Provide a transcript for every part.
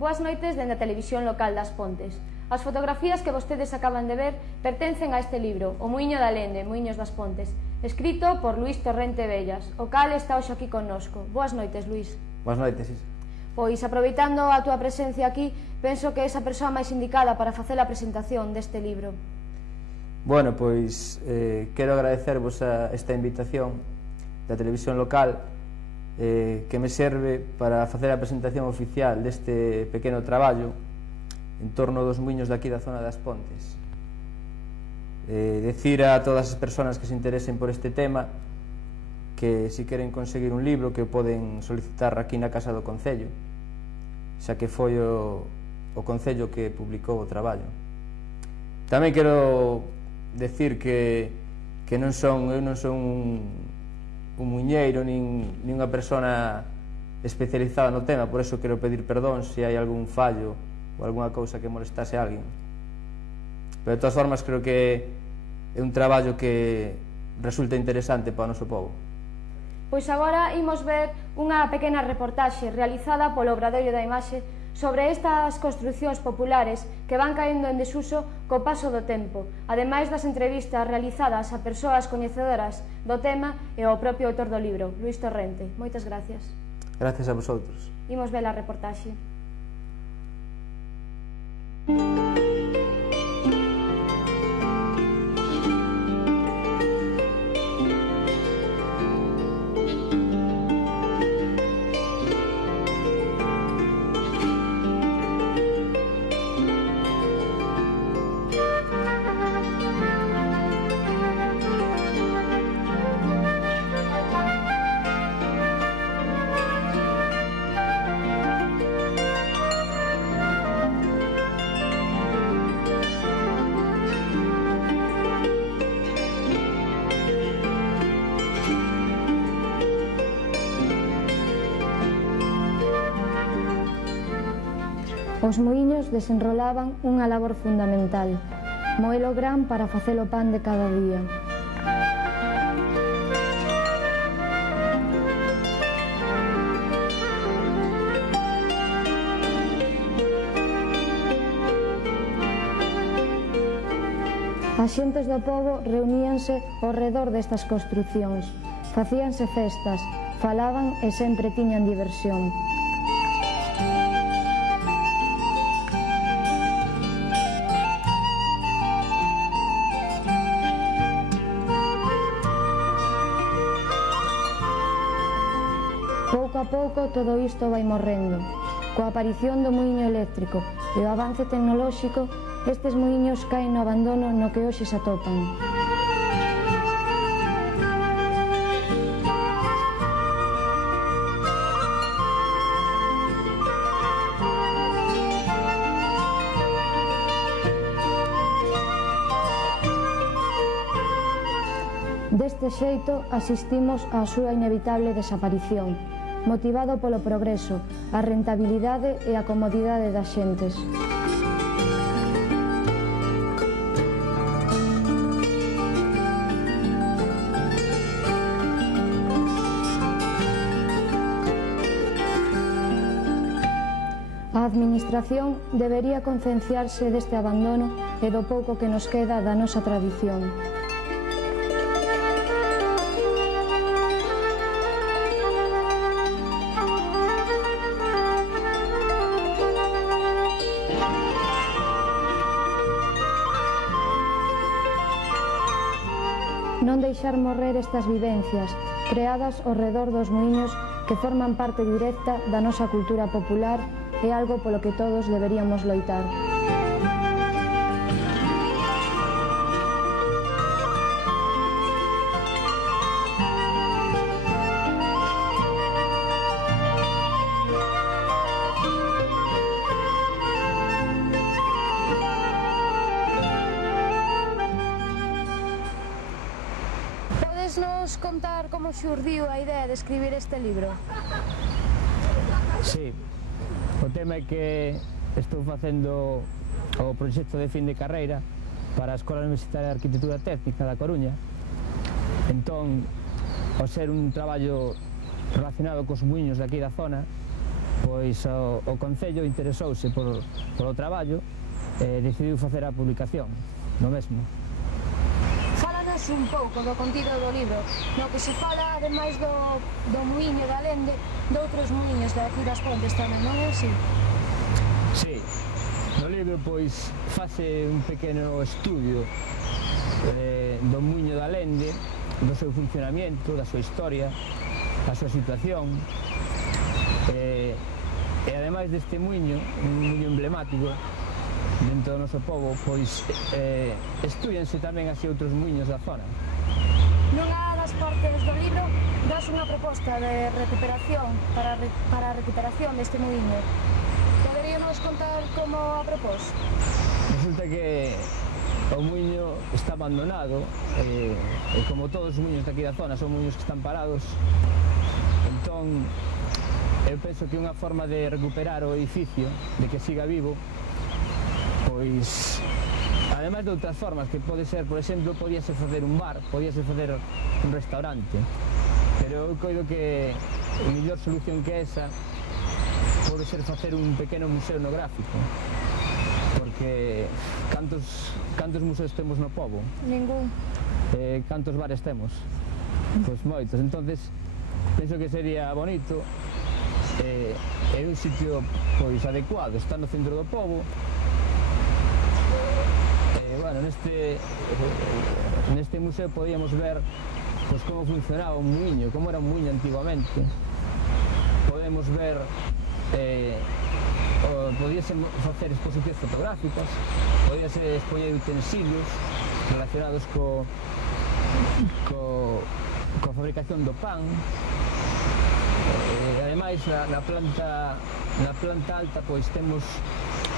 Boas noites dende a televisión local das Pontes. As fotografías que vostedes acaban de ver pertencen a este libro, O Muíño da Lende, Muíños das Pontes, escrito por Luís Torrente Vellas, o cal está hoxe aquí connosco. Boas noites, Luís. Boas noites, Isa. Pois, aproveitando a túa presencia aquí, penso que é esa persoa máis indicada para facer a presentación deste libro. Bueno, pois quero agradecervos a esta invitación da televisión local que me serve para facer a presentación oficial deste pequeno traballo en torno dos muiños daqui da zona das Pontes. Decir a todas as persoas que se interesen por este tema que se queren conseguir un libro que poden solicitar aquí na Casa do Concello, xa que foi o Concello que publicou o traballo. Tamén quero decir que eu non son un muiñeiro nin unha persona especializada no tema, por eso quero pedir perdón se hai algún fallo ou algunha cousa que molestase a alguén. Pero de todas formas creo que é un traballo que resulta interesante para o noso povo. Pois agora imos ver unha pequena reportaxe realizada polo Obradoiro da Imaxe sobre estas construcións populares que van caendo en desuso co paso do tempo, ademais das entrevistas realizadas a persoas coñecedoras do tema e ao propio autor do libro, Luís Torrente. Moitas gracias. Gracias a vosotros. Imos ver a reportaxe. Os muíños desenrolaban unha labor fundamental, moer o gran para facer o pan de cada día. As xentes do pobo reuníanse ao redor destas construcións, facíanse festas, falaban e sempre tiñan diversión. Pouco a pouco todo isto vai morrendo. Coa aparición do muíño eléctrico e o avance tecnolóxico, estes muíños caen no abandono no que hoxe se atopan. Deste xeito asistimos á súa inevitable desaparición, motivado polo progreso, a rentabilidade e a comodidade das xentes. A Administración debería concienciarse deste abandono e do pouco que nos queda da nosa tradición. Non deixar morrer estas vivencias, creadas ao redor dos muíños que forman parte directa da nosa cultura popular, é algo polo que todos deberíamos loitar. Podesnos contar como xurdiu a idea de escribir este libro? Sí, o tema é que estou facendo o proxecto de fin de carreira para a Escola Universitaria de Arquitectura Técnica da Coruña. Entón, ao ser un traballo relacionado cos muíños de aquí da zona, pois o Concello interesouse polo traballo e decidiu facer a publicación do mesmo. Fálanos un pouco do contido do libro, no que se fala, ademais do muiño da Lende, de outros muiños de aquí das Pontes tamén, non é así? Sí, no libro pois fase un pequeno estudio do muiño da Lende, do seu funcionamento, da súa historia, da súa situación, e ademais deste muiño, un muiño emblemático dentro do noso pobo, pois estudianse tamén así outros muiños da zona. Nunha das partes do libro das unha proposta de recuperación para a recuperación deste muiño. Poderíamos contar como a propós? Resulta que o muiño está abandonado e como todos os muiños daqui da zona son muiños que están parados, entón eu penso que unha forma de recuperar o edificio, de que siga vivo, pois ademais de outras formas que pode ser, por exemplo, podíase facer un bar, podíase facer un restaurante, pero eu coido que a mellor solución que esa pode ser facer un pequeno museo etnográfico, porque cantos museos temos no pobo? Ningún. Cantos bares temos? Pois moitos, entonces penso que sería bonito, é un sitio pois adecuado, está no centro do pobo. Bueno, neste museo podíamos ver pois como funcionaba un muiño, como era un muiño antigamente. Podemos ver podíase facer exposicións fotográficas, podíase expoñer utensilios relacionados coa fabricación do pan. Ademais, na planta alta pois temos,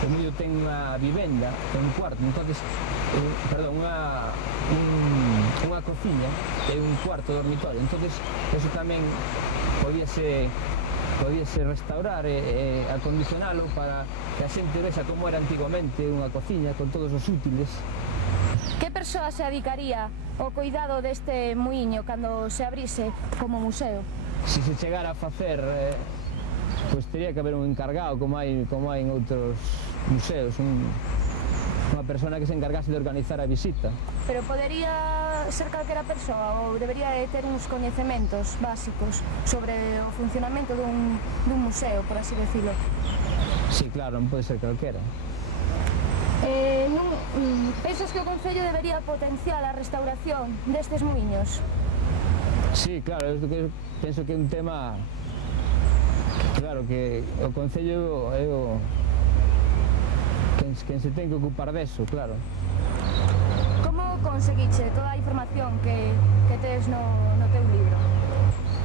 o muiño ten unha vivenda, un cuarto, entonces, unha cociña e un cuarto dormitorio, entonces eso tamén podíase restaurar e acondicionalo para que a xente vexa como era antigamente unha cociña con todos os útiles. Que persoa se dedicaría ao cuidado deste muiño cando se abrise como museo? Se se chegara a facer, pois teria que haber un encargado, como hai en outros museos, unha persona que se encargase de organizar a visita. Pero podería ser calquera persoa ou debería de ter uns coñecementos básicos sobre o funcionamento dun museo, por así decirlo? Sí, claro, non pode ser calquera. Pensas que o Concello debería potenciar a restauración destes muiños? Sí, claro, eu penso que é un tema, claro, que o Concello é quen se ten que ocupar deso, claro. Como conseguiche toda a información que tes no teu libro?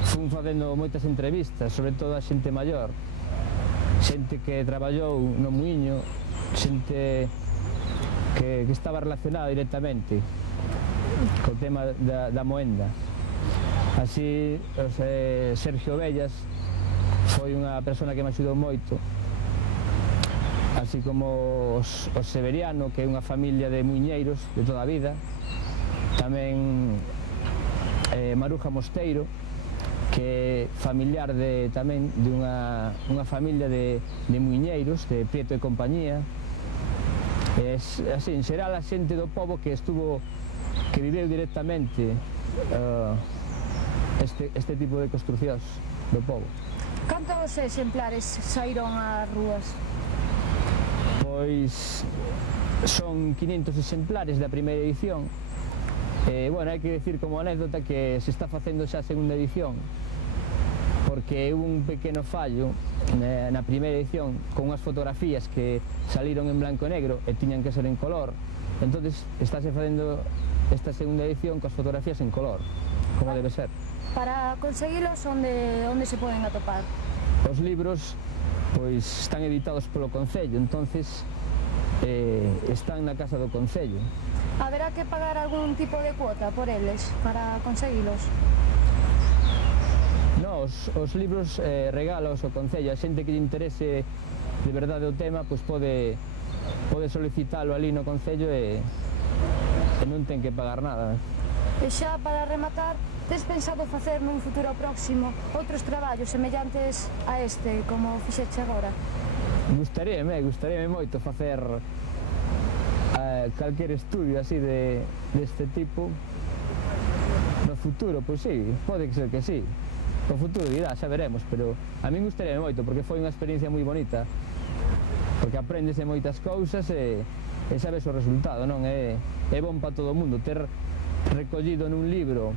Fun facendo moitas entrevistas, sobre todo a xente maior, xente que traballou no muiño, xente que estaba relacionada directamente co tema da moenda. Así, Sergio Bellas foi unha persona que me axudou moito, así como os Severiano, que é unha familia de muiñeiros de toda a vida, tamén Maruja Mosteiro, que é familiar tamén de unha familia de muiñeiros, de Prieto e compañía. Así, en xeral, a xente do pobo que viveu directamente este tipo de construcións do pobo. Cantos exemplares saíron ás rúas? Pois son 500 exemplares da primeira edición. Bueno, hai que decir como anécdota que se está facendo xa a segunda edición, porque hubo un pequeno fallo na primeira edición con unhas fotografías que saliron en blanco e negro e tiñan que ser en color, entonces estáse facendo esta segunda edición coas fotografías en color, como debe ser. Para conseguilos, onde se poden atopar? Os libros pois están editados polo Concello, entonces están na casa do Concello. Haberá que pagar algún tipo de cuota por eles para conseguilos? Non, os libros regalos o Concello, a xente que lle interese de verdade o tema, pois pode solicitalo ali no Concello e non ten que pagar nada. E xa para rematar, tes pensado facer nun futuro próximo outros traballos semellantes a este, como fixeche agora? Gustaríame moito facer calquer estudio así deste tipo no futuro, pois sí, pode ser que sí. O futuro dirá, xa veremos, pero a min gustaríame moito porque foi unha experiencia moi bonita, porque aprendes moitas cousas e sabes o resultado, non? É bon para todo o mundo ter recollido nun libro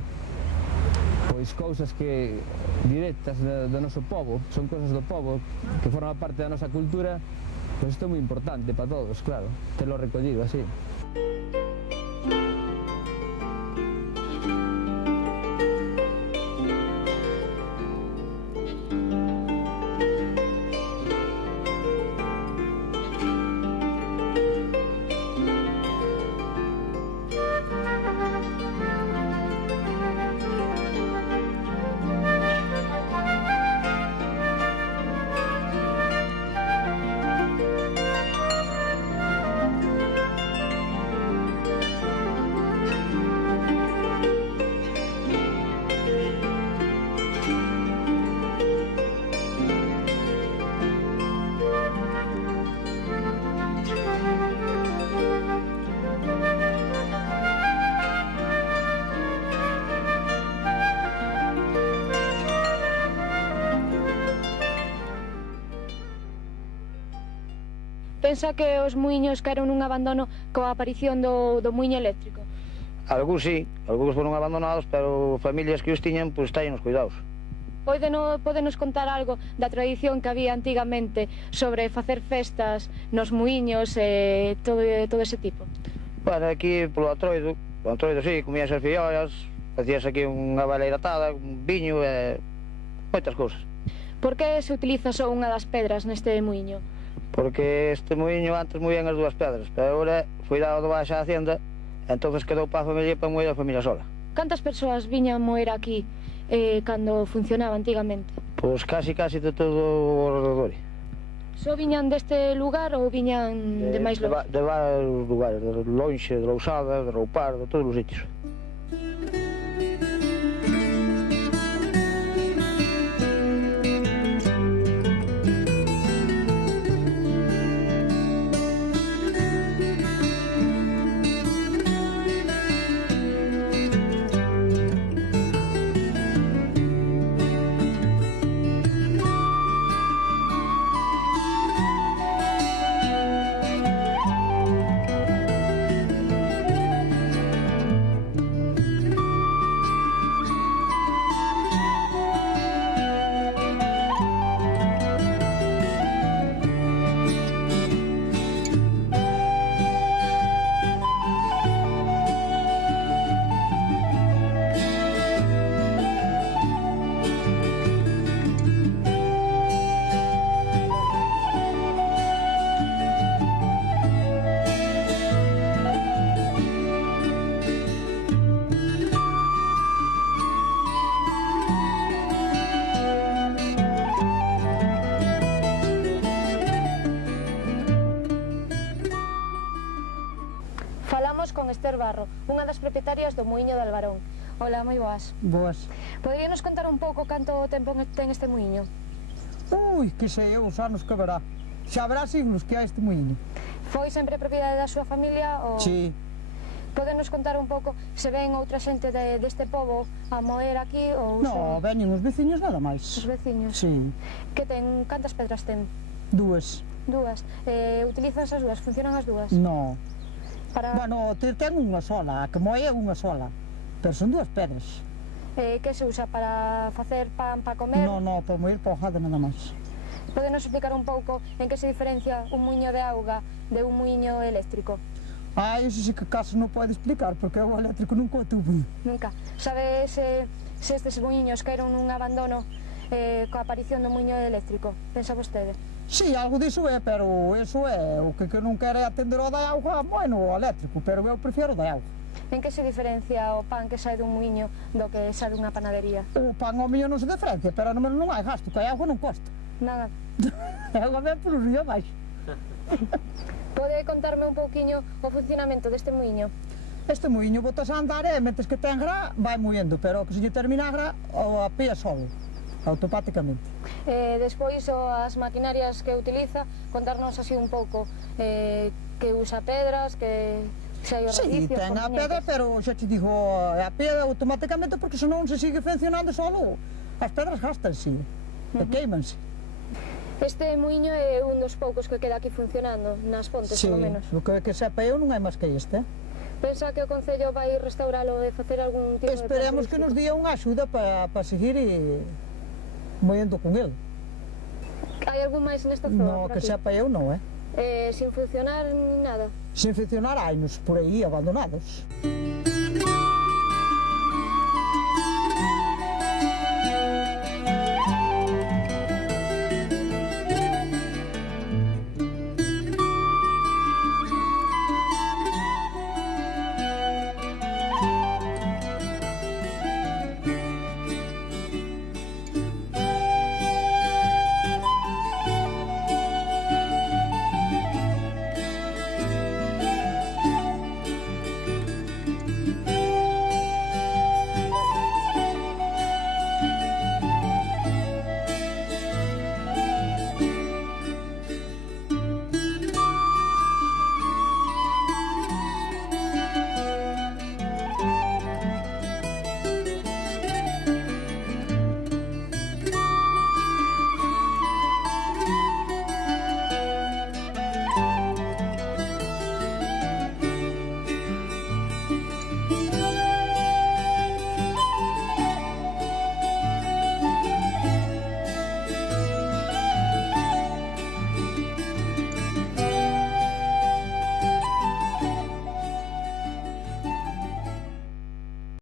pois cousas que directas do noso pobo, son cousas do pobo que forman parte da nosa cultura, pois isto é moi importante para todos, claro, terlo recollido así. Pensa que os muiños caeron nun abandono coa aparición do muiño eléctrico? Algúns sí, algúns foron abandonados, pero familias que os tiñan, pois teñen os cuidados. Pódenos contar algo da tradición que había antigamente sobre facer festas nos muiños e todo ese tipo? Bueno, aquí polo Antroido sí, comíanse as fiollas, facías aquí unha baleira atada, un viño e moitas cousas. Por que se utiliza só unha das pedras neste muiño? Porque este muiño antes moían as dúas pedras, pero agora foi dado de baixa a hacienda, entonces quedou para a familia para moer a familia sola. Cantas persoas viñan moer aquí cando funcionaba antigamente? Pois casi de todo o alrededor. Só viñan deste lugar ou viñan de máis longe? De varios lugares, de lonxe, de Lousada, de Roupar, de todos os sitios. Con Ester Barro, unha das propietarias do muiño de Albarón. Hola, moi boas. Boas. Poderíanos contar un pouco canto tempo ten este muiño? Ui, que sei eu, os anos que verá. Xa verá siglos que hai este muiño. Foi sempre propiedade da súa familia ou...? Sí. Podenos contar un pouco se ven outra xente deste pobo a moer aquí ou... No, veñen os veciños nada máis. Os veciños? Sí. Que ten? Cantas pedras ten? Dúas. Dúas. Utilizanse as dúas? Funcionan as dúas? No. Para... Bueno, ten unha sola, a que moe é unha sola, pero son dúas pedras. Que se usa para facer pan, para comer? No, para moer pojada nada máis. Podenos explicar un pouco en que se diferencia un muiño de auga de un muiño eléctrico? Iso sí que caso non pode explicar, porque o eléctrico nunca o tuve. Nunca. Sabe se estes muiños caeron nun abandono coa aparición do muiño eléctrico? Pensa vostede? Sí, algo diso é, pero iso é, o que non quere atender o da auga, bueno, o eléctrico, pero eu prefiero o da auga. En que se diferencia o pan que sai dun muiño do que sai dunha panadería? O pan ao miño non se diferencia, pero non hai gasto, que a auga non costa. Nada. A auga ven por o río abaixo. Pode contarme un pouquiño o funcionamento deste muiño? Este moinho botas a andar e mentes que ten gra vai moendo, pero que se lle termina a gra o apea solo, automáticamente. Despois as maquinarias que utiliza, contarnos así un pouco que usa pedras, que xa hai os Sí, radicios, ten a pedra, pero xa te digo, a pedra automáticamente porque senón se sigue funcionando solo. As pedras gastanse e queimanse. Este muiño é un dos poucos que queda aquí funcionando, nas Pontes, Sí, polo menos. o que sepa eu non hai máis que este. Pensa que o Concello vai restauralo e facer algún tipo de plan Esperemos que nos día unha axuda para seguir moendo con el. Hai algún máis nesta zona? No, por que aquí? sepa eu non, Sin funcionar ni nada. Sin funcionar hainos por aí abandonados.